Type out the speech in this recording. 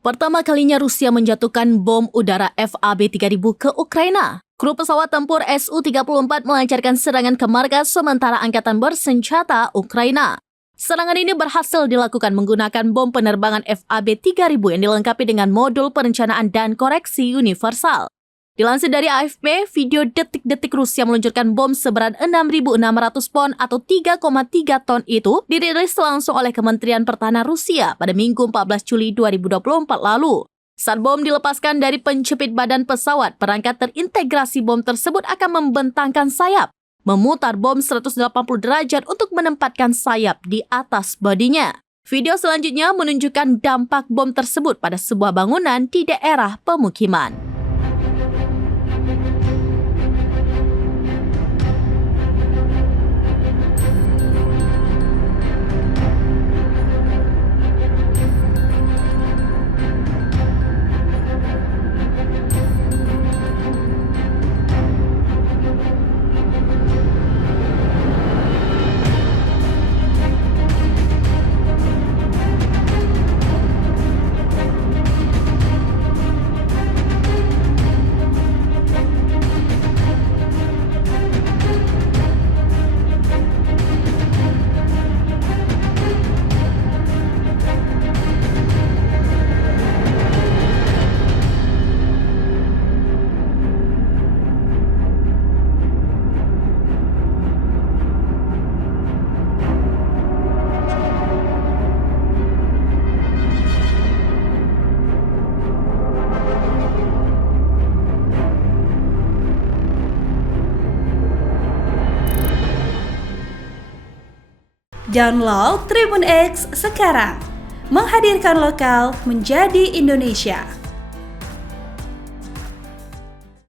Pertama kalinya Rusia menjatuhkan bom udara FAB-3000 ke Ukraina. Kru pesawat tempur Su-34 melancarkan serangan ke markas sementara angkatan bersenjata Ukraina. Serangan ini berhasil dilakukan menggunakan bom penerbangan FAB-3000 yang dilengkapi dengan modul perencanaan dan koreksi universal. Dilansir dari AFP, video detik-detik Rusia meluncurkan bom seberat 6.600 pon atau 3,3 ton itu dirilis langsung oleh Kementerian Pertahanan Rusia pada Minggu 14 Juli 2024 lalu. Saat bom dilepaskan dari penjepit badan pesawat, perangkat terintegrasi bom tersebut akan membentangkan sayap, memutar bom 180 derajat untuk menempatkan sayap di atas bodinya. Video selanjutnya menunjukkan dampak bom tersebut pada sebuah bangunan di daerah pemukiman. Download Tribun X sekarang, menghadirkan lokal menjadi Indonesia.